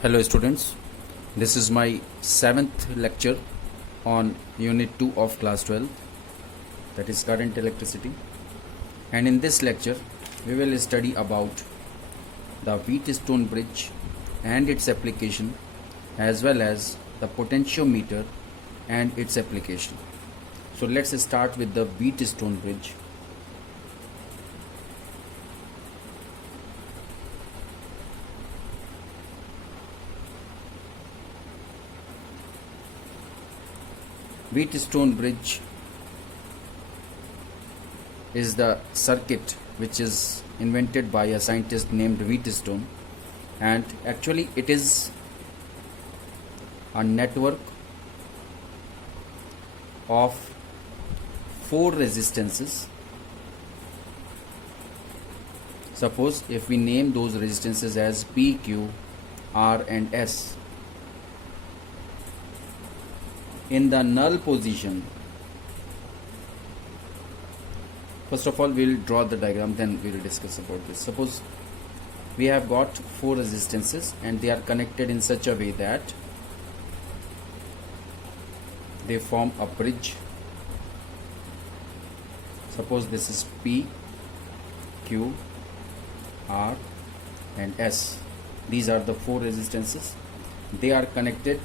Hello students, this is my 7th lecture on unit 2 of class 12, that is current electricity, and in this lecture we will study about the Wheatstone bridge and its application, as well as the potentiometer and its application. So let's start with the Wheatstone bridge. Wheatstone bridge is the circuit which is invented by a scientist named Wheatstone, and actually it is a network of 4 resistances. Suppose if we name those resistances as P, Q, R and S. In the null position, first of all we will draw the diagram, then we will discuss about this. Suppose we have got 4 resistances and they are connected in such a way that they form a bridge. Suppose this is P, Q, R and S. These are the 4 resistances. They are connected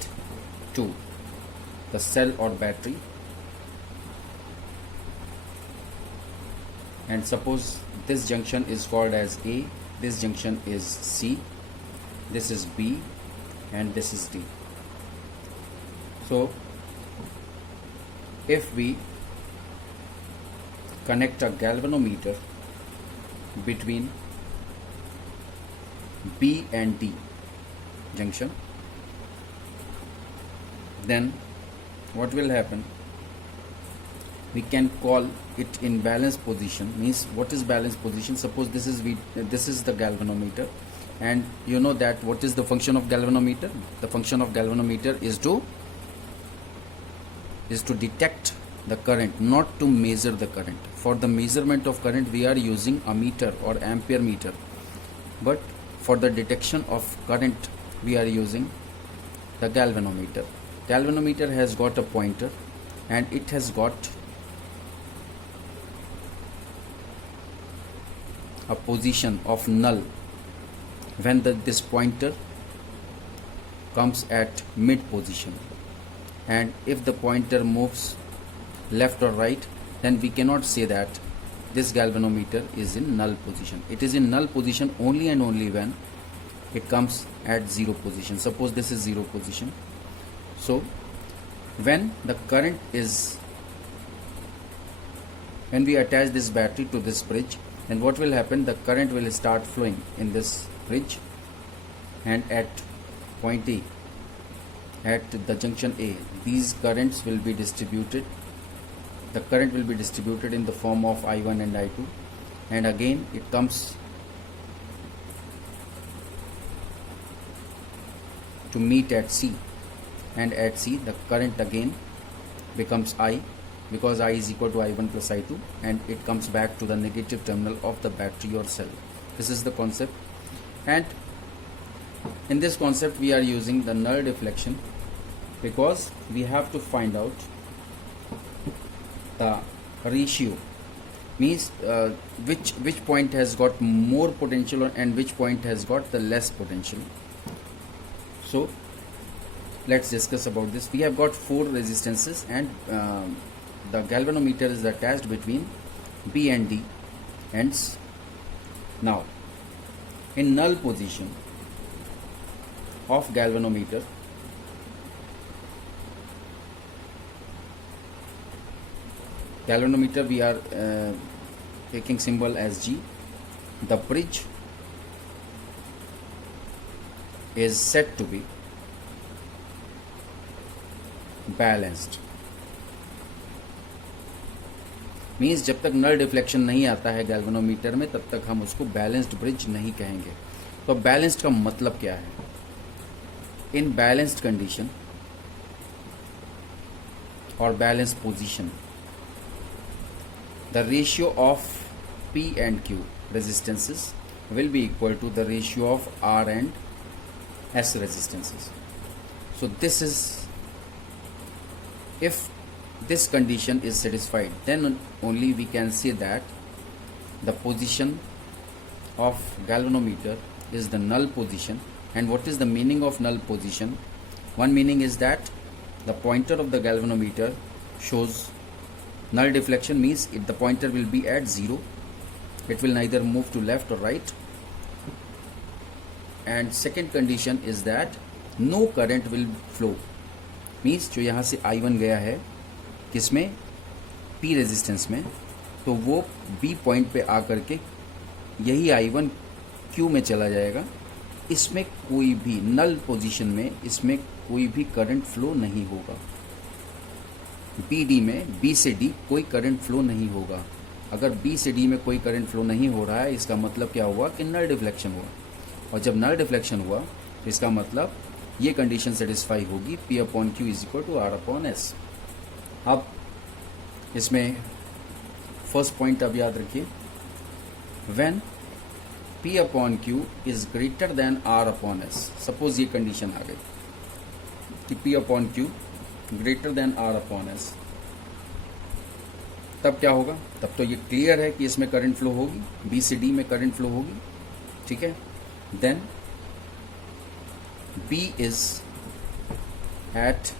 to the cell or battery, and suppose this junction is called as A, this junction is C, this is B and this is D. So if we connect a galvanometer between B and D junction, then what will happen? We can call it in balance position. Means what is balance position? Suppose this is the galvanometer, and you know that what is the function of galvanometer? The function of galvanometer is to detect the current, not to measure the current. For the measurement of current we are using a meter or ampere meter, but for the detection of current we are using the galvanometer. Galvanometer has got a pointer and it has got a position of null when this pointer comes at mid position, and if the pointer moves left or right, then we cannot say that this galvanometer is in null position. It is in null position only and only when it comes at 0 position. Suppose this is 0 position. So when the current is, when we attach this battery to this bridge, then what will happen? The current will start flowing in this bridge, and at point A, at the junction A, these currents will be distributed. The current will be distributed in the form of I1 and I2, and again it comes to meet at C, and at C the current again becomes I, because I is equal to I1 plus I2, and it comes back to the negative terminal of the battery or cell. This is the concept, and in this concept we are using the null deflection, because we have to find out the ratio, means which point has got more potential and which point has got the less potential. So let's discuss about this. We have got 4 resistances, and the galvanometer is attached between B and D ends. Now in null position of galvanometer, we are taking symbol as G. The bridge is said to be balanced. Means जब तक null deflection नहीं आता है galvanometer में, तब तक हम उसको बैलेंस्ड ब्रिज नहीं कहेंगे. तो बैलेंस्ड का मतलब क्या है? इन बैलेंस्ड कंडीशन और balance position, the ratio of P and Q resistances will be equal to the ratio of R and S resistances. So this is, if this condition is satisfied, then only we can say that the position of galvanometer is the null position. And what is the meaning of null position? One meaning is that the pointer of the galvanometer shows null deflection, means if the pointer will be at 0, it will neither move to left or right. And second condition is that no current will flow, means जो यहाँ से I1 गया है किसमें, P resistance में, तो वो B point पे आकर के यही I1 Q में चला जाएगा. इसमें कोई भी नल पोजीशन में इसमें कोई भी करंट फ्लो नहीं होगा. BD में B से D कोई करंट फ्लो नहीं होगा. अगर B से D में कोई करंट फ्लो नहीं हो रहा है, इसका मतलब क्या हुआ कि नल डिफ्लेक्शन हुआ. और जब नल डिफ्लेक्शन हुआ तो इसका मतलब ये कंडीशन सेटिस्फाई होगी, P upon Q is equal to R upon S. अब इसमें फर्स्ट पॉइंट अब याद रखिए, when P upon Q is greater than R upon S. Suppose ये कंडीशन आ गई कि P upon Q greater than R upon S, तब क्या होगा? तब तो ये क्लियर है कि इसमें करंट फ्लो होगी, B से D में करंट फ्लो होगी. ठीक है, then B is at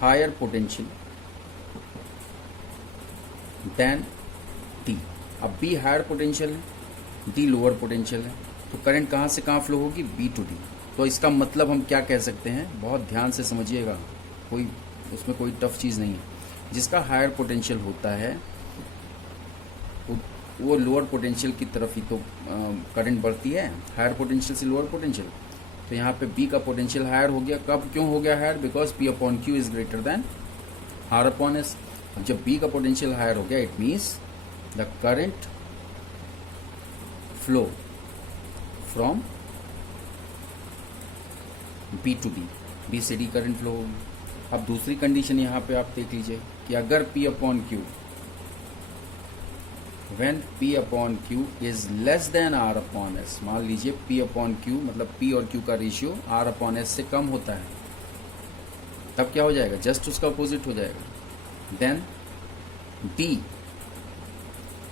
higher potential than D. अब B हायर पोटेंशियल है, D लोअर पोटेंशियल है, तो करंट कहाँ से कहाँ फ्लो होगी? B to D. तो इसका मतलब हम क्या कह सकते हैं, बहुत ध्यान से समझिएगा, कोई उसमें कोई टफ चीज़ नहीं है. जिसका हायर पोटेंशियल होता है वो लोअर पोटेंशियल की तरफ ही तो करंट बढ़ती है, हायर पोटेंशियल से लोअर पोटेंशियल. तो यहाँ पे B का पोटेंशियल हायर हो गया. कब क्यों हो गया higher? Because P upon Q is greater than R upon S. अब जब B का पोटेंशियल हायर हो गया, it means the current flow from B to D, B से D करंट फ्लो होगी. अब दूसरी कंडीशन यहाँ पे आप देख लीजिए कि अगर P upon Q, when P upon Q is less than R upon S, मान लीजिए P अपॉन Q मतलब P और Q का रेशियो R अपॉन S से कम होता है, तब क्या हो जाएगा? जस्ट उसका अपोजिट हो जाएगा. Then D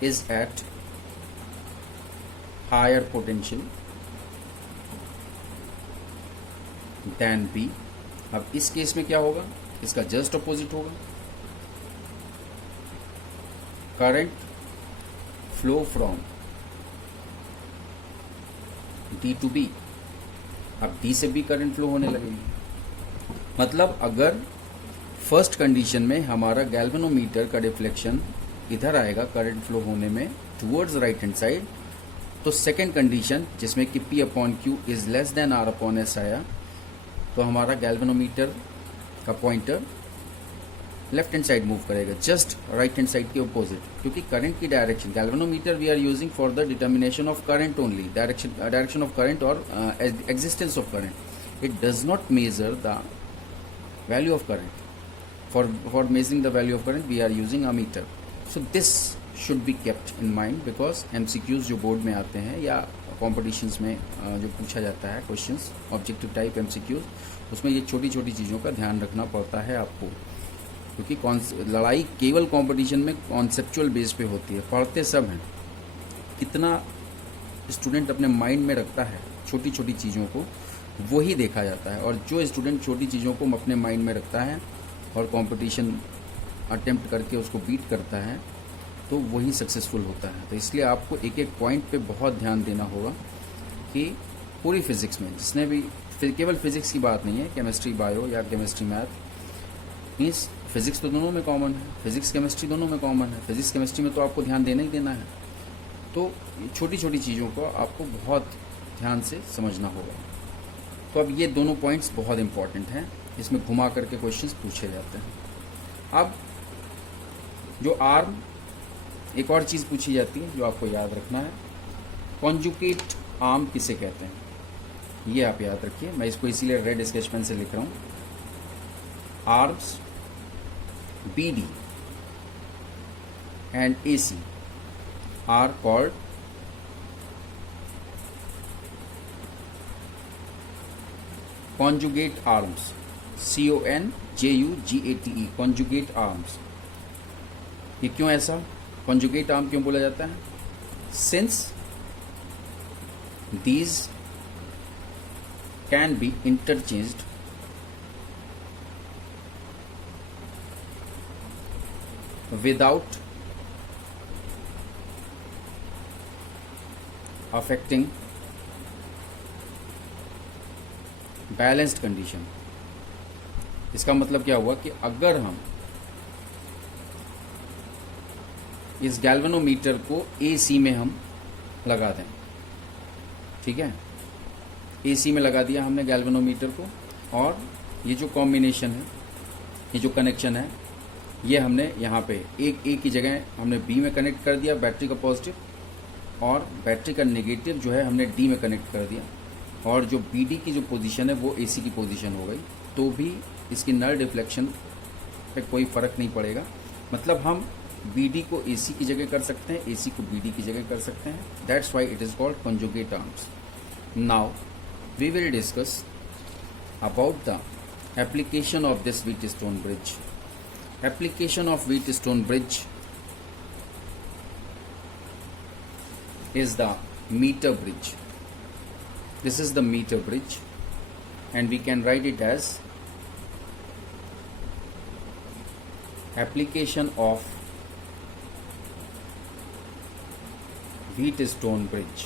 is at higher potential than B. अब इस केस में क्या होगा? इसका जस्ट अपोजिट होगा. Current flow from D to B. अब D से B करंट फ्लो होने लगेगी. मतलब अगर फर्स्ट कंडीशन में हमारा गैल्वेनोमीटर का डिफ्लेक्शन इधर आएगा करंट फ्लो होने में टुवर्ड्स राइट हैंड साइड, तो सेकेंड कंडीशन जिसमें कि P upon Q is less than R upon S आया, तो हमारा गैल्वेनोमीटर का pointer left hand side move करेगा, जस्ट राइट हैंड साइड के अपोजिट. क्योंकि करंट की direction, galvanometer we are using for the determination of current only, direction of current और existence of current. It does not measure the value of current. For measuring the value of current we are using a meter. So this should be kept in mind, because MCQs जो board में आते हैं या competitions में जो पूछा जाता है क्वेश्चंस, ऑब्जेक्टिव टाइप MCQs, उसमें ये छोटी छोटी चीज़ों का ध्यान रखना पड़ता है आपको. क्योंकि लड़ाई केवल कंपटीशन में कॉन्सेप्चुअल बेस पे होती है. पढ़ते सब हैं, कितना स्टूडेंट अपने माइंड में रखता है छोटी छोटी चीज़ों को, वही देखा जाता है. और जो स्टूडेंट छोटी चीज़ों को अपने माइंड में रखता है और कंपटीशन अटेम्प्ट करके उसको बीट करता है, तो वही सक्सेसफुल होता है. तो इसलिए आपको एक एक पॉइंट पे बहुत ध्यान देना होगा कि पूरी फिज़िक्स में, जिसने भी, केवल फिज़िक्स की बात नहीं है, केमिस्ट्री बायो या केमिस्ट्री मैथ, मीन्स फिज़िक्स तो दोनों में कॉमन है, फिज़िक्स केमिस्ट्री दोनों में कॉमन है. फिज़िक्स केमिस्ट्री में तो आपको ध्यान देना ही देना है. तो छोटी छोटी चीज़ों को आपको बहुत ध्यान से समझना होगा. तो अब ये दोनों पॉइंट्स बहुत इंपॉर्टेंट हैं, इसमें घुमा करके क्वेश्चंस पूछे जाते हैं. अब जो आर्म, एक और चीज़ पूछी जाती है जो आपको याद रखना है, कॉन्जुगेट आर्म किसे कहते हैं, ये आप याद रखिए. मैं इसको इसीलिए रेड स्केच पेन से लिख रहा हूँ. Arms BD and AC are called conjugate arms. CONJUGATE, conjugate arms. ये क्यों ऐसा conjugate arm क्यों बोला जाता है? Since these can be interchanged without affecting balanced condition. इसका मतलब क्या हुआ कि अगर हम इस गैल्वेनोमीटर को AC में हम लगा दें, ठीक है, AC में लगा दिया हमने गैल्वेनोमीटर को, और ये जो कॉम्बिनेशन है, ये जो कनेक्शन है, ये हमने यहाँ पे एक A की जगह हमने B में कनेक्ट कर दिया, बैटरी का पॉजिटिव, और बैटरी का नेगेटिव जो है हमने D में कनेक्ट कर दिया, और जो BD की जो पोजीशन है वो AC की पोजीशन हो गई, तो भी इसकी नल डिफ्लेक्शन पे कोई फ़र्क नहीं पड़ेगा. मतलब हम BD को AC की जगह कर सकते हैं, AC को BD की जगह कर सकते हैं. That's why it is called conjugate arms. Now we will discuss about the application of this Wheatstone bridge. Application of Wheatstone bridge is the meter bridge. This is the meter bridge, and we can write it as application of Wheatstone bridge.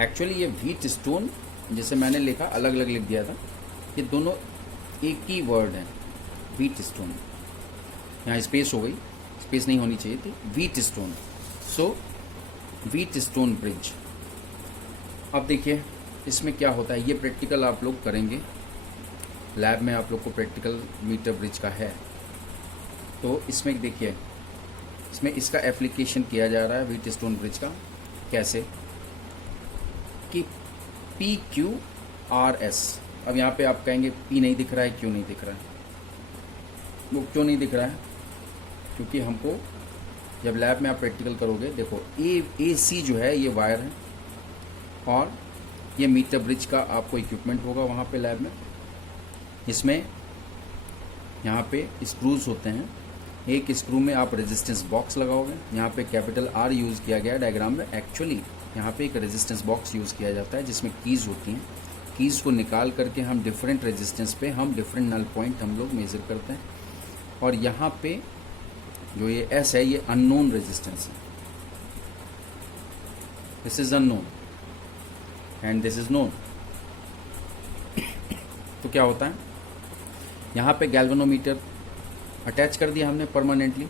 Actually ये Wheatstone जैसे मैंने लिखा अलग अलग लिख दिया था, ये दोनों एक ही वर्ड है, Wheatstone. यहाँ स्पेस हो गई, स्पेस नहीं होनी चाहिए थी. Wheatstone. सो Wheatstone bridge. अब देखिए इसमें क्या होता है, ये प्रैक्टिकल आप लोग करेंगे लैब में, आप लोग को प्रैक्टिकल मीटर ब्रिज का है. तो इसमें देखिए, इसमें इसका एप्लीकेशन किया जा रहा है Wheatstone ब्रिज का. कैसे कि PQRS. अब यहाँ पे आप कहेंगे P नहीं दिख रहा है, क्यों नहीं दिख रहा है? वो क्यों नहीं दिख रहा है? क्योंकि हमको जब लैब में आप प्रैक्टिकल करोगे, देखो AC जो है ये वायर है, और ये मीटर ब्रिज का आपको इक्विपमेंट होगा वहाँ पे लैब में. इसमें यहाँ पे स्क्रूज होते हैं, एक स्क्रू में आप रेजिस्टेंस बॉक्स लगाओगे. यहाँ पे कैपिटल R यूज़ किया गया है डायग्राम में. एक्चुअली यहाँ पे एक रेजिस्टेंस बॉक्स यूज़ किया जाता है जिसमें कीज़ होती हैं. कीज़ को निकाल करके हम डिफरेंट रेजिस्टेंस पे हम डिफरेंट नल पॉइंट हम लोग मेज़र करते हैं. और यहाँ पे जो ये S है ये अननोन रेजिस्टेंस है. This is unknown and this is known. तो क्या होता है, यहाँ पे गैल्वेनोमीटर अटैच कर दिया हमने परमानेंटली,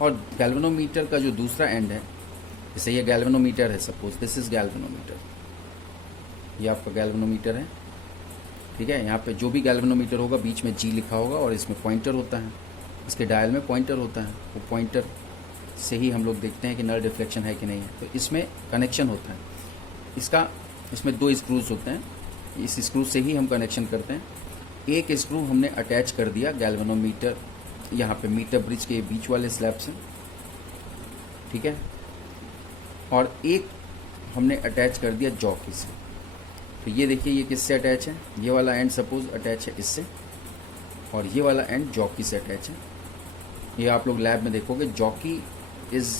और गैल्वेनोमीटर का जो दूसरा एंड है, जैसे ये गैल्वेनोमीटर है, सपोज दिस इज़ गैल्वेनोमीटर, ये आपका गैल्वेनोमीटर है, ठीक है. यहाँ पे जो भी गैल्वेनोमीटर होगा बीच में G लिखा होगा, और इसमें पॉइंटर होता है, इसके डायल में पॉइंटर होता है. वो पॉइंटर से ही हम लोग देखते हैं कि नल डिफ्लेक्शन है कि नहीं है. तो इसमें कनेक्शन होता है इसका. इसमें दो स्क्रूज होते हैं, इस स्क्रू से ही हम कनेक्शन करते हैं. एक स्क्रू हमने अटैच कर दिया गैल्वेनोमीटर यहाँ पे मीटर ब्रिज के बीच वाले स्लैब से, ठीक है, और एक हमने अटैच कर दिया जॉकी से. तो ये देखिए ये किससे अटैच है, ये वाला एंड सपोज अटैच है इससे, और ये वाला एंड जॉकी से अटैच है. ये आप लोग लैब में देखोगे, jockey is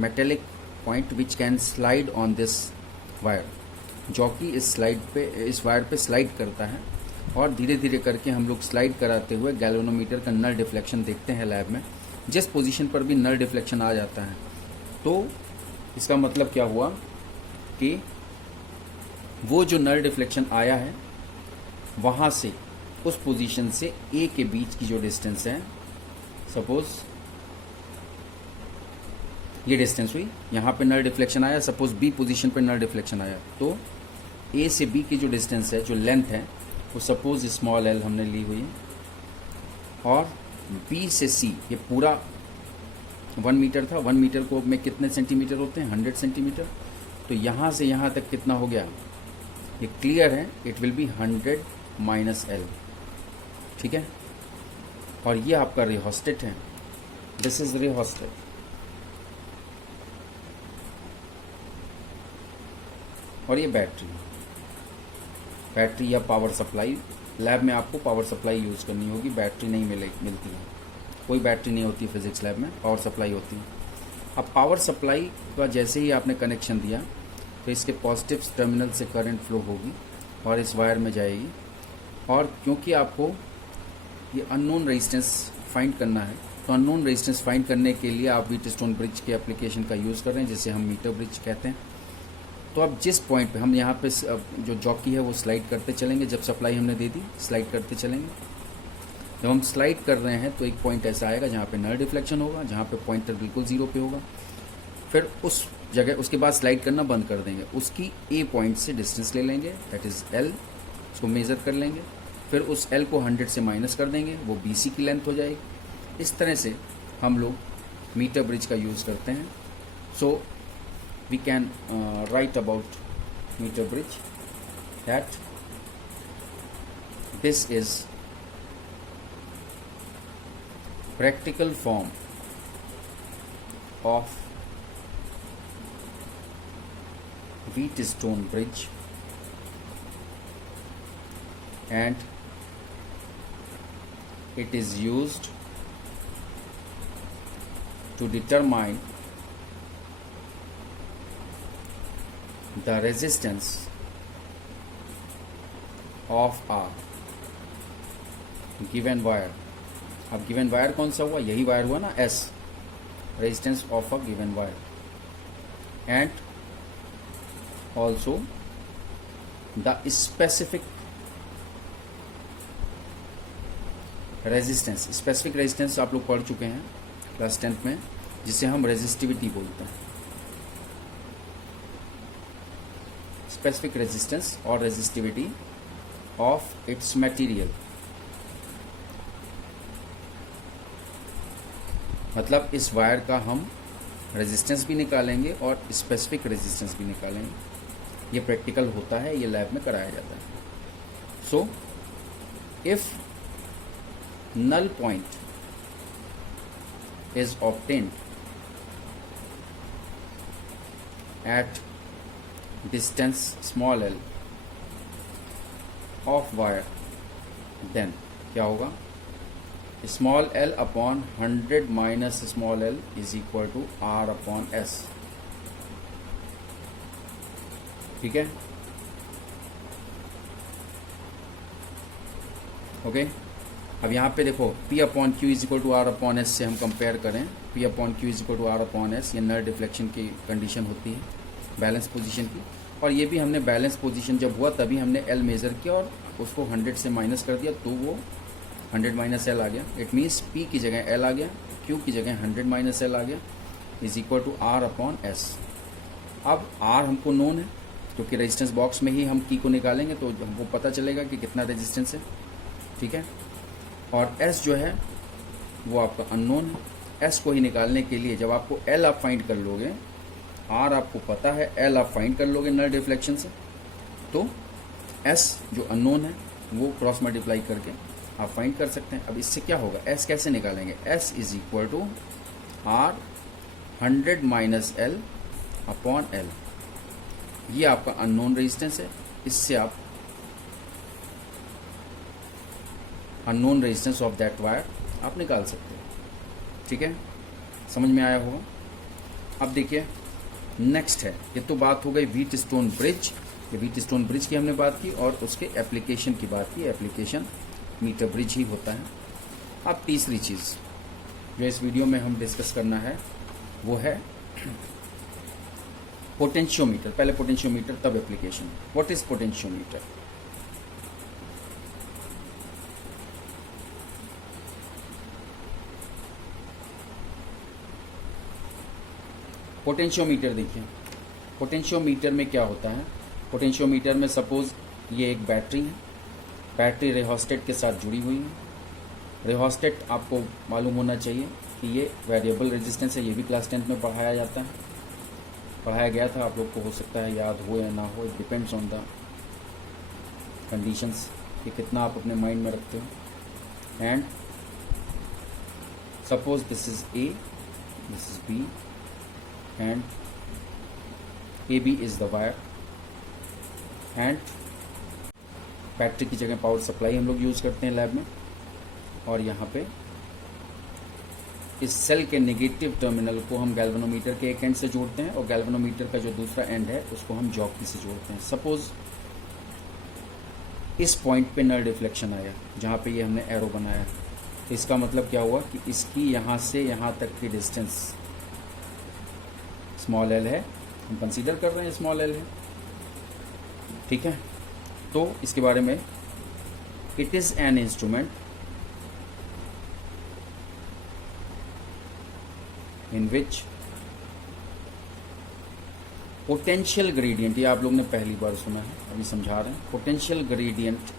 metallic point which can slide on this wire. Jockey इस वायर पे स्लाइड करता है, और धीरे धीरे करके हम लोग स्लाइड कराते हुए गैल्वेनोमीटर का नल डिफ्लेक्शन देखते हैं लैब में. जिस पोजीशन पर भी नल डिफ्लेक्शन आ जाता है, तो इसका मतलब क्या हुआ कि वो जो नल डिफ्लेक्शन आया है वहाँ से उस पोजीशन से A के बीच की जो डिस्टेंस है, सपोज ये डिस्टेंस हुई, यहाँ पे नल डिफ्लेक्शन आया, सपोज B पोजीशन पे नल डिफ्लेक्शन आया, तो A से B की जो डिस्टेंस है, जो लेंथ है, वो सपोज स्मॉल l हमने ली हुई है, और B से C ये पूरा 1 मीटर था. 1 मीटर को में कितने सेंटीमीटर होते हैं, 100 सेंटीमीटर. तो यहाँ से यहाँ तक कितना हो गया, ये क्लियर है, it will be 100 minus l, ठीक है. और ये आपका रिहोस्टेट है, दिस इज रिहोस्टेट. और ये बैटरी या पावर सप्लाई। लैब में आपको पावर सप्लाई यूज़ करनी होगी, बैटरी नहीं मिलती है, कोई बैटरी नहीं होती फिज़िक्स लैब में, पावर सप्लाई होती है। अब पावर सप्लाई का जैसे ही आपने कनेक्शन दिया तो इसके पॉजिटिव टर्मिनल से करंट फ्लो होगी और इस वायर में जाएगी। और क्योंकि आपको ये अननोन रेजिस्टेंस फाइंड करना है, तो अननोन रेजिस्टेंस फाइंड करने के लिए आप व्हीटस्टोन ब्रिज के एप्लीकेशन का यूज़ कर रहे हैं, जिसे हम मीटर ब्रिज कहते हैं। तो अब जिस पॉइंट पे हम यहाँ पे जो जॉकी है वो स्लाइड करते चलेंगे, जब सप्लाई हमने दे दी स्लाइड करते चलेंगे। जब हम स्लाइड कर रहे हैं तो एक पॉइंट ऐसा आएगा जहाँ पे नल डिफ्लेक्शन होगा, जहाँ पे पॉइंटर बिल्कुल ज़ीरो पे होगा। फिर उस जगह उसके बाद स्लाइड करना बंद कर देंगे, उसकी ए पॉइंट से डिस्टेंस ले लेंगे, दैट इज़ एल, उसको मेज़र कर लेंगे। फिर उस एल को 100 से माइनस कर देंगे, वो BC की लेंथ हो जाएगी। इस तरह से हम लोग मीटर ब्रिज का यूज़ करते हैं। सो we can write about meter bridge that this is practical form of Wheatstone bridge and it is used to determine the resistance of a given wire। अब given wire कौन सा हुआ, यही wire हुआ ना, S, resistance of a given wire, and also the specific resistance। specific resistance आप लोग पढ़ चुके हैं क्लास 10th में, जिसे हम resistivity बोलते हैं। स्पेसिफिक रेजिस्टेंस और रेजिस्टिविटी ऑफ इट्स मटेरियल, मतलब इस वायर का हम रेजिस्टेंस भी निकालेंगे और स्पेसिफिक रेजिस्टेंस भी निकालेंगे। ये प्रैक्टिकल होता है, ये लैब में कराया जाता है। So if null point is obtained at distance small l of wire, then क्या होगा, small l upon 100 minus small l is equal to r upon s। ठीक है, ओके। अब यहाँ पे देखो P upon Q is equal to R upon S से हम कंपेयर करें, P upon Q is equal to R upon S, ये नल डिफ्लेक्शन की कंडीशन होती है बैलेंस पोजीशन की। और ये भी हमने बैलेंस पोजीशन जब हुआ तभी हमने L मेज़र किया और उसको 100 से माइनस कर दिया, तो वो 100 माइनस L आ गया। इट मीन्स P की जगह L आ गया, Q की जगह 100 माइनस L आ गया, is equal to R upon S। अब R हमको नोन है, क्योंकि रेजिस्टेंस बॉक्स में ही हम की को निकालेंगे तो हमको पता चलेगा कि कितना रेजिस्टेंस है। ठीक है, और S जो है वो आपका अननोन है। S को ही निकालने के लिए जब आपको L आप फाइंड कर लोगे, R आपको पता है, L आप फाइंड कर लोगे नल डिफ्लेक्शन से, तो S जो अननोन है वो क्रॉस मल्टीप्लाई करके आप फाइंड कर सकते हैं। अब इससे क्या होगा, S कैसे निकालेंगे, S is equal to R 100 minus L upon L। ये आपका अननोन रेजिस्टेंस है, इससे आप unknown resistance of that wire आप निकाल सकते हो। ठीक है, समझ में आया होगा। अब देखिए नेक्स्ट है, ये तो बात हो गई व्हीटस्टोन ब्रिज, ये व्हीटस्टोन ब्रिज की हमने बात की और उसके एप्लीकेशन की बात की। एप्लीकेशन मीटर ब्रिज ही होता है। अब तीसरी चीज़ जो इस वीडियो में हम डिस्कस करना है वो है पोटेंशियोमीटर। पहले पोटेंशियोमीटर तब application. What is potentiometer? Potentiometer देखिए, पोटेंशियोमीटर में क्या होता है, पोटेंशियोमीटर में सपोज ये एक बैटरी है, बैटरी रेहोस्टेट के साथ जुड़ी हुई है। रेहोस्टेट आपको मालूम होना चाहिए कि ये वेरिएबल रेजिस्टेंस है, ये भी क्लास 10 में पढ़ाया जाता है, पढ़ाया गया था, आप लोग को हो सकता है याद हो या ना हो, it depends on the conditions कि कितना आप अपने माइंड में रखते हो। And suppose this is A, this is B, and AB is the wire and battery की जगह पावर सप्लाई हम लोग यूज़ करते हैं लैब में। और यहाँ पे इस सेल के नेगेटिव टर्मिनल को हम गैल्वेनोमीटर के एक एंड से जोड़ते हैं और गैल्वेनोमीटर का जो दूसरा एंड है उसको हम जॉकी से जोड़ते हैं। सपोज इस पॉइंट पे नल डिफ्लेक्शन आया जहाँ पे ये हमने एरो बनाया, इसका मतलब क्या हुआ कि इसकी यहाँ से यहाँ तक की डिस्टेंस स्मॉल एल है, हम कंसीडर कर रहे हैं स्मॉल एल है, ठीक है। तो इसके बारे में it is an instrument in which potential gradient, ये आप लोग ने पहली बार सुना है, अभी समझा रहे हैं। Potential gradient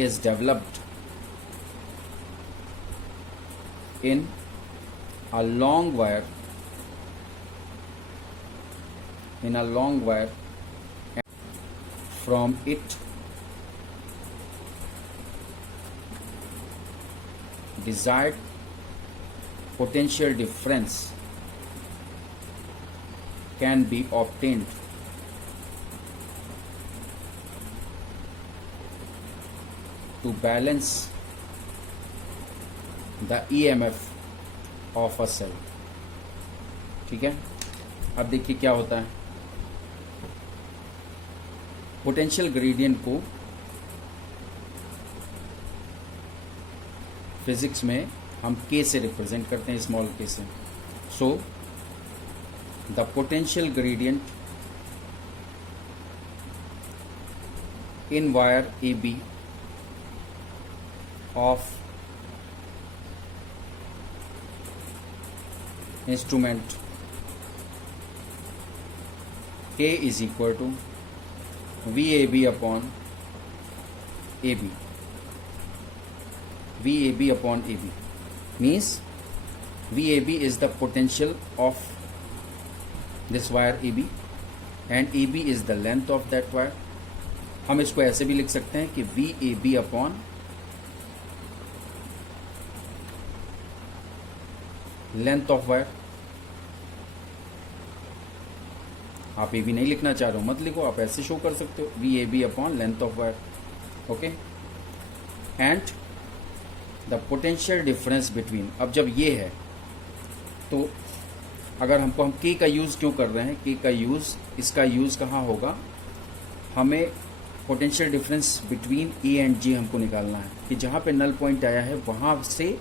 is developed in a long wire, in a long wire, and from it desired potential difference can be obtained to balance the EMF of a cell, ठीक है। अब देखिए क्या होता है, पोटेंशियल ग्रेडियंट को फिजिक्स में हम K से रिप्रेजेंट करते हैं, स्मॉल k से। So the potential gradient in wire AB of instrument A is equal to VAB upon AB. VAB upon AB means VAB is the potential of this wire AB and AB is the length of that wire. हम इसको ऐसे भी लिख सकते हैं कि VAB upon length of wire. आप A B नहीं लिखना चाह रहे हो मत लिखो, आप ऐसे शो कर सकते हो VAB upon length of wire, okay. And the potential difference between, अब जब ये है तो अगर हम K का यूज़ क्यों कर रहे हैं, K का यूज़, इसका यूज़ कहाँ होगा, हमें potential difference between E and J हमको निकालना है कि जहाँ पे नल पॉइंट आया है वहाँ से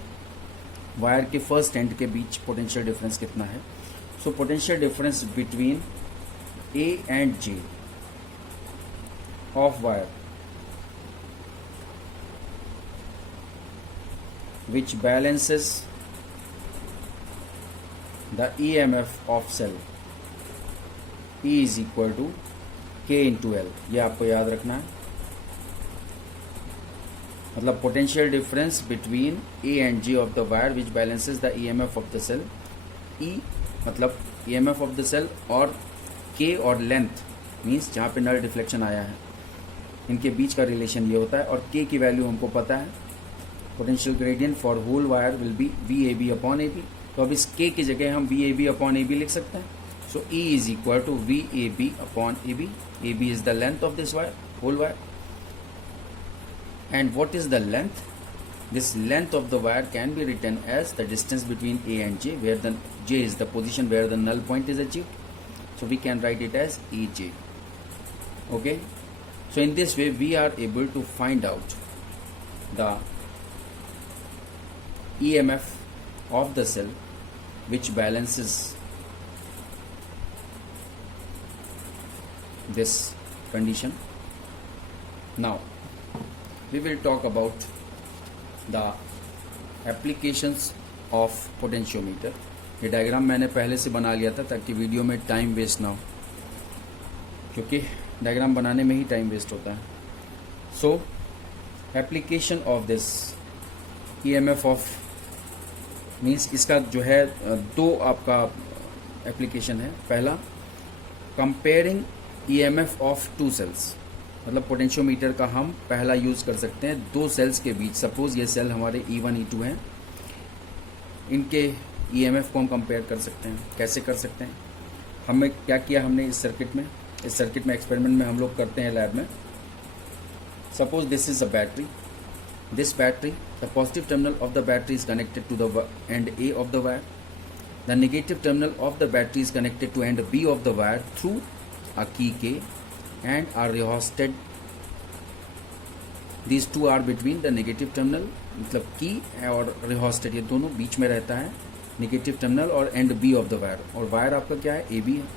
वायर के फर्स्ट एंड के बीच पोटेंशियल डिफरेंस कितना है। So potential difference between A and J of wire which balances the EMF of cell E is equal to K into L, ये आपको याद रखना है। मतलब potential difference between A and J of the wire which balances the EMF of the cell. E मतलब EMF of the cell और K और length means जहाँ पे नल डिफ्लेक्शन आया है, इनके बीच का रिलेशन ये होता है। और K की वैल्यू हमको पता है, potential gradient for whole wire will be VAB upon AB। तो अब इस K की जगह हम VAB अपॉन AB लिख सकते हैं। So E is equal to VAB upon AB। AB is the length of this wire, whole wire. And what is the length? This length of the wire can be written as the distance between A and J, where the J is the position where the null point is achieved. So we can write it as EJ. Okay. So in this way we are able to find out the EMF of the cell which balances this condition. Now we will talk about the applications of potentiometer. ये diagram मैंने पहले से बना लिया था ताकि video में time waste ना हो, क्योंकि डायग्राम बनाने में ही टाइम वेस्ट होता है। So application of this EMF of means इसका जो है दो आपका एप्लीकेशन है। पहला comparing EMF of two cells, मतलब पोटेंशियोमीटर का हम पहला यूज़ कर सकते हैं दो सेल्स के बीच। सपोज ये सेल हमारे E1 E2 हैं, इनके EMF को हम कंपेयर कर सकते हैं। कैसे कर सकते हैं, हमें क्या किया हमने इस सर्किट में, इस सर्किट में एक्सपेरिमेंट में हम लोग करते हैं लैब में. Suppose this is a battery. This battery, the positive terminal of the battery is connected to the end A of the wire. The negative terminal of the battery is connected to end B of the wire through a key K and are rehosted. These two are between the negative terminal, मतलब key और rehosted, ये दोनों बीच में रहता है negative terminal और end B of the wire. और wire आपका क्या है, AB है.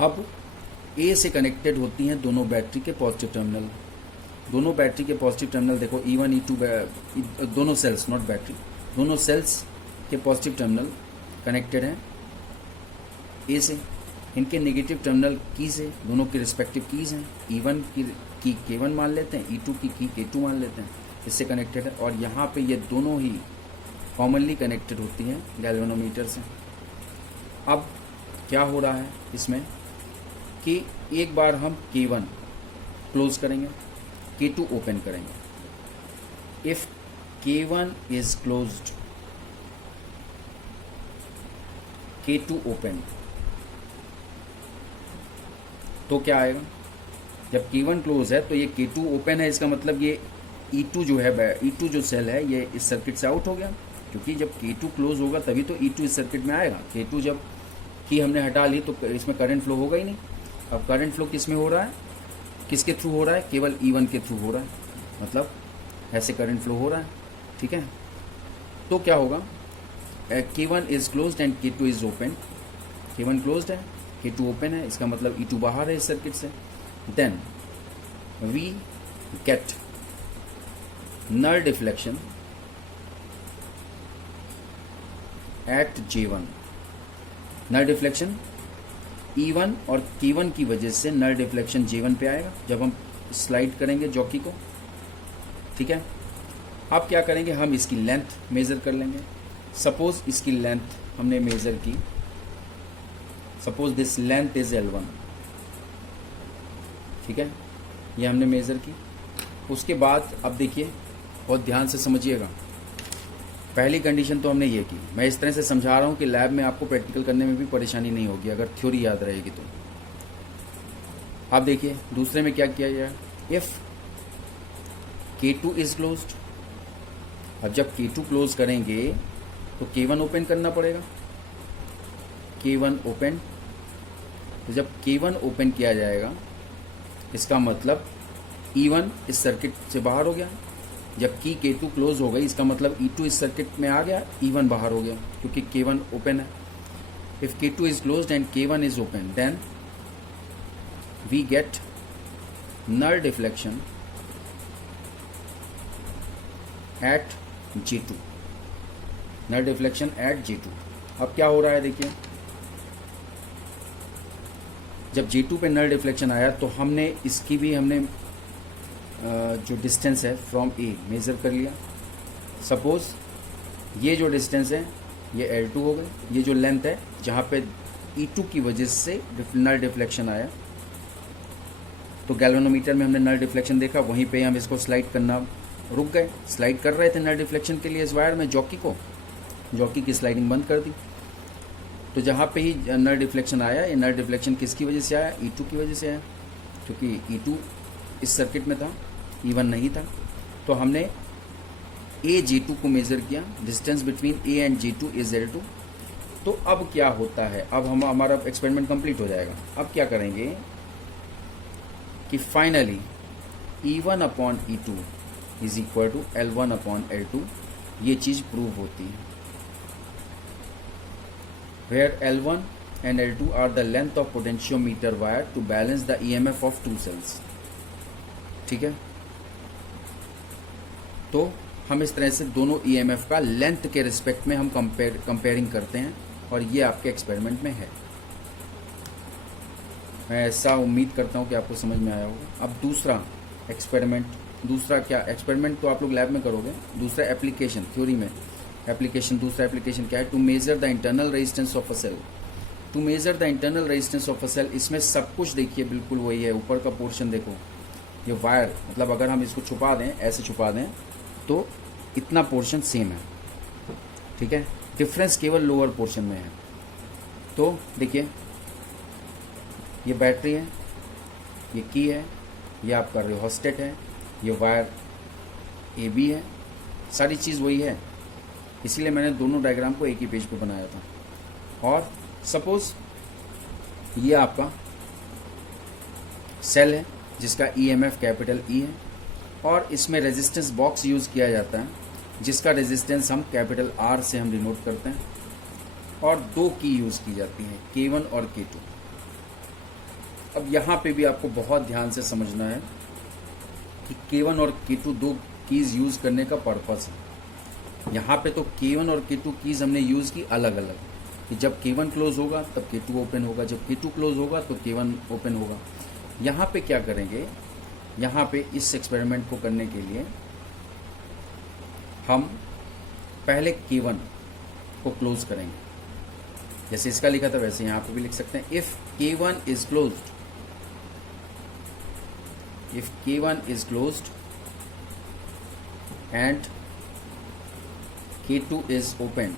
अब A से कनेक्टेड होती हैं दोनों बैटरी के पॉजिटिव टर्मिनल. दोनों बैटरी के पॉजिटिव टर्मिनल देखो E1 E2 दोनों सेल्स, नॉट बैटरी, दोनों सेल्स के पॉजिटिव टर्मिनल कनेक्टेड हैं ए से. इनके नेगेटिव टर्मिनल की से, दोनों के रिस्पेक्टिव कीज हैं. E1 की K1 मान लेते हैं, E2 की K2 मान लेते हैं, इससे कनेक्टेड है. और यहाँ पे ये दोनों ही कॉमनली कनेक्टेड होती हैं गैल्वेनोमीटर से. अब क्या हो रहा है इसमें कि एक बार हम K1 क्लोज करेंगे, K2 ओपन करेंगे. If K1 is closed, K2 open, तो क्या आएगा? जब K1 क्लोज है तो ये K2 ओपन है, इसका मतलब ये E2 जो है, E2 जो सेल है ये इस सर्किट से आउट हो गया, क्योंकि जब K2 क्लोज होगा तभी तो E2 इस सर्किट में आएगा. K2 जब की हमने हटा ली तो इसमें करंट फ्लो होगा ही नहीं. अब करंट फ्लो किस में हो रहा है, किसके थ्रू हो रहा है? केवल E1 के थ्रू हो रहा है, मतलब ऐसे करंट फ्लो हो रहा है. ठीक है, तो क्या होगा? K1 is closed and K2 is open. K1 closed है, K2 ओपन है, इसका मतलब E2 बाहर है इस सर्किट से. Then we get null deflection at J1. Null deflection E1 और K1 की वजह से नल डिफ्लेक्शन J1 पे आएगा जब हम स्लाइड करेंगे जॉकी को. ठीक है, अब क्या करेंगे, हम इसकी लेंथ मेज़र कर लेंगे. सपोज इसकी लेंथ हमने मेज़र की, suppose this length is L1. ठीक है, ये हमने मेज़र की. उसके बाद अब देखिए, बहुत ध्यान से समझिएगा. पहली कंडीशन तो हमने ये की. मैं इस तरह से समझा रहा हूँ कि लैब में आपको प्रैक्टिकल करने में भी परेशानी नहीं होगी अगर थ्योरी याद रहेगी तो. अब देखिए दूसरे में क्या किया जाए. इफ K2 इज क्लोज्ड, अब जब K2 क्लोज करेंगे तो K1 ओपन करना पड़ेगा. K1 ओपन, तो जब K1 ओपन किया जाएगा इसका मतलब E1 इस सर्किट से बाहर हो गया. जबकि K2 क्लोज हो गई इसका मतलब E2 इस सर्किट में आ गया, E1 बाहर हो गया क्योंकि K1 ओपन है. If K2 is closed and K1 is open, then we get null deflection at J2. Null deflection at J2. अब क्या हो रहा है देखिए, जब J2 पे नल डिफ्लेक्शन आया तो हमने इसकी भी जो डिस्टेंस है फ्रॉम A मेज़र कर लिया. सपोज ये जो डिस्टेंस है ये L2 हो गई. ये जो लेंथ है जहाँ पे E2 की वजह से नल डिफ्लेक्शन आया, तो गैल्वेनोमीटर में हमने नल डिफ्लेक्शन देखा, वहीं पे हम इसको स्लाइड करना रुक गए. स्लाइड कर रहे थे नल डिफ्लेक्शन के लिए इस वायर में जॉकी की स्लाइडिंग बंद कर दी. तो जहाँ पे ही नल डिफ्लेक्शन आया, ये नल डिफ्लेक्शन किसकी वजह से आया? E2 की वजह से आया, क्योंकि E2 इस सर्किट में था, E1 नहीं था. तो हमने J2 को मेज़र किया. Distance between A and J2 is L2. तो अब क्या होता है, अब हमारा एक्सपेरिमेंट कंप्लीट हो जाएगा. अब क्या करेंगे कि finally E1 upon E2 is equal to L1 upon L2. ये चीज़ प्रूव होती है. Where L1 and L2 are the length of potentiometer wire to balance the EMF of two cells. ठीक है, तो हम इस तरह से दोनों EMF का लेंथ के रिस्पेक्ट में हम कंपेयरिंग करते हैं और ये आपके एक्सपेरिमेंट में है. मैं ऐसा उम्मीद करता हूँ कि आपको समझ में आया होगा. अब दूसरा एक्सपेरिमेंट, दूसरा क्या एक्सपेरिमेंट तो आप लोग लैब में करोगे. दूसरा एप्लीकेशन, थ्योरी में एप्लीकेशन, दूसरा एप्लीकेशन क्या है? To measure the internal resistance of a cell. To measure the internal resistance of a cell, इसमें सब कुछ देखिए बिल्कुल वही है. ऊपर का पोर्शन देखो, ये वायर, मतलब अगर हम इसको छुपा दें, ऐसे छुपा दें तो इतना पोर्शन सेम है. ठीक है, डिफरेंस केवल लोअर पोर्शन में है. तो देखिए ये बैटरी है, ये की है, ये आपका रिहोस्टेट है, ये वायर AB है, सारी चीज़ वही है। इसीलिए मैंने दोनों डायग्राम को एक ही पेज पे बनाया था। और सपोज ये आपका सेल है जिसका EMF कैपिटल E है, और इसमें रेजिस्टेंस बॉक्स यूज़ किया जाता है जिसका रेजिस्टेंस हम कैपिटल R से हम डिनोट करते हैं, और दो की यूज़ की जाती है, K1 और K2। अब यहाँ पे भी आपको बहुत ध्यान से समझना है कि K1 और K2 दो कीज़ यूज़ करने का पर्पस है। यहाँ पे तो K1 और K2 कीज़ हमने यूज़ की अलग अलग, कि जब K1 क्लोज होगा तब K2 ओपन होगा, जब K2 क्लोज होगा तो K1 ओपन होगा। यहाँ पे क्या करेंगे, यहाँ पे इस एक्सपेरिमेंट को करने के लिए हम पहले K1 को क्लोज करेंगे, जैसे इसका लिखा था वैसे यहाँ पे भी लिख सकते हैं। If K1 is closed, if K1 is closed and K2 is open,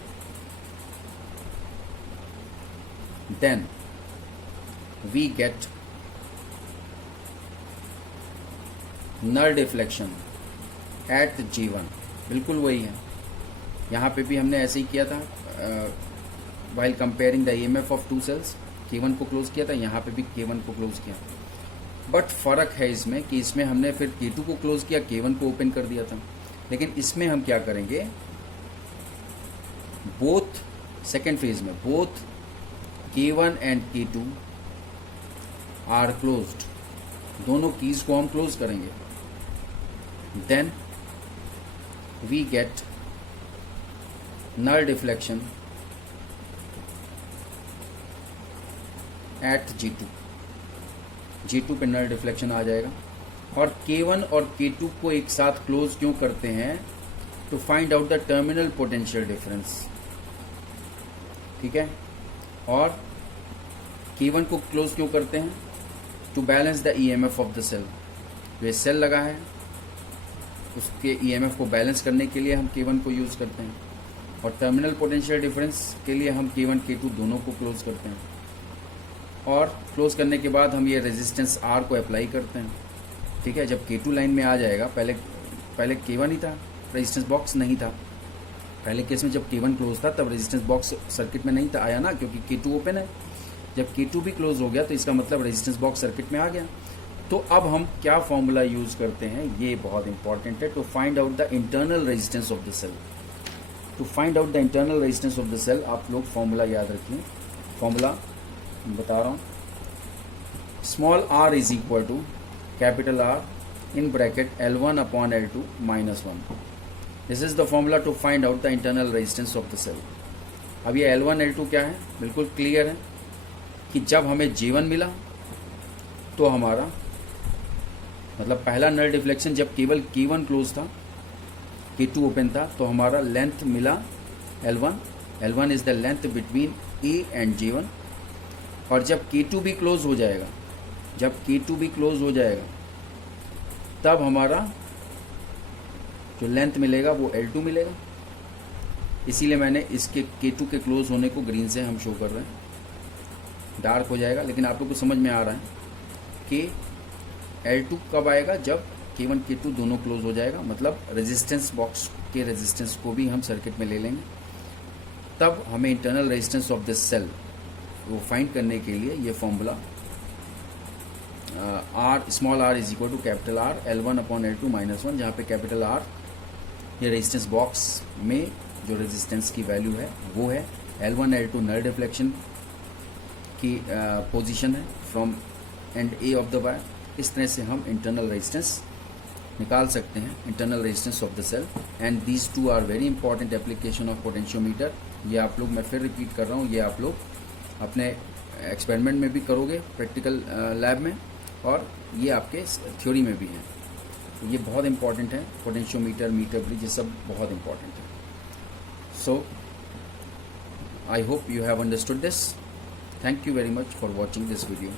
then we get null deflection at G1। बिल्कुल वही है, यहाँ पे भी हमने ऐसे ही किया था। while comparing the EMF of two cells, K1 को क्लोज किया था, यहाँ पे भी K1 को क्लोज किया। बट फ़र्क है इसमें कि इसमें हमने फिर K2 को क्लोज किया, K1 को ओपन कर दिया था। लेकिन इसमें हम क्या करेंगे, बोथ सेकेंड फेज में both K1 and K2 are closed, दोनों कीज को हम क्लोज करेंगे। Then we get null deflection at G2 पे नल डिफ्लेक्शन आ जाएगा। और K1 और K2 को एक साथ क्लोज क्यों करते हैं, to find out the terminal potential difference, ठीक है। और K1 को क्लोज क्यों करते हैं, to balance the EMF of the cell. जो सेल लगा है उसके EMF को बैलेंस करने के लिए हम K1 को यूज करते हैं, और टर्मिनल पोटेंशियल डिफरेंस के लिए हम K1 K2 दोनों को क्लोज करते हैं। और क्लोज करने के बाद हम ये रेजिस्टेंस R को अप्लाई करते हैं, ठीक है। जब K2 लाइन में आ जाएगा, पहले K1 ही था, रेजिस्टेंस बॉक्स नहीं था। पहले केस में जब K1 क्लोज था तब रेजिस्टेंस बॉक्स सर्किट में नहीं था, आया ना, क्योंकि K2 ओपन है। जब K2 भी क्लोज हो गया तो इसका मतलब रेजिस्टेंस बॉक्स सर्किट में आ गया। तो अब हम क्या फॉर्मूला यूज करते हैं, ये बहुत इंपॉर्टेंट है, to find out the internal resistance of the cell. To find out the internal resistance of the cell आप लोग फॉर्मूला याद रखिए। फॉर्मूला बता रहा हूँ, small r is equal to capital R in bracket L1 upon L2 minus 1। This is the formula to find out the internal resistance of the cell. अब ये L1 L2 क्या है, बिल्कुल क्लियर है कि जब हमें G1 मिला तो हमारा मतलब पहला नल डिफ्लेक्शन जब केवल K1 क्लोज था, K2 ओपन था, तो हमारा लेंथ मिला L1 is the length between A and G1। और जब K2 भी क्लोज हो जाएगा, तब हमारा जो लेंथ मिलेगा वो L2 मिलेगा। इसीलिए मैंने इसके K2 के क्लोज होने को ग्रीन से हम शो कर रहे हैं, डार्क हो जाएगा, लेकिन आप लोग को समझ में आ रहा है कि L2 कब आएगा, जब K1 K2 दोनों क्लोज हो जाएगा, मतलब रेजिस्टेंस बॉक्स के रेजिस्टेंस को भी हम सर्किट में ले लेंगे। तब हमें internal resistance of this cell वो फाइंड करने के लिए ये formula small r is equal to capital R L1 upon L2 minus 1, जहाँ पे कैपिटल R ये रेजिस्टेंस बॉक्स में जो रेजिस्टेंस की वैल्यू है वो है। L1 L2 नल डिफ्लेक्शन की पोजीशन है from end A of the wire. इस तरह से हम इंटरनल रेजिस्टेंस निकाल सकते हैं, internal resistance of the cell. And these two are very important application of potentiometer. ये आप लोग, मैं फिर रिपीट कर रहा हूँ, ये आप लोग अपने एक्सपेरिमेंट में भी करोगे, प्रैक्टिकल लैब में, और ये आपके थ्योरी में भी है। तो ये बहुत इंपॉर्टेंट है, पोटेंशियोमीटर, मीटर ब्रिज, ये सब बहुत इंपॉर्टेंट है। So I hope you have understood this. Thank you very much for watching this video.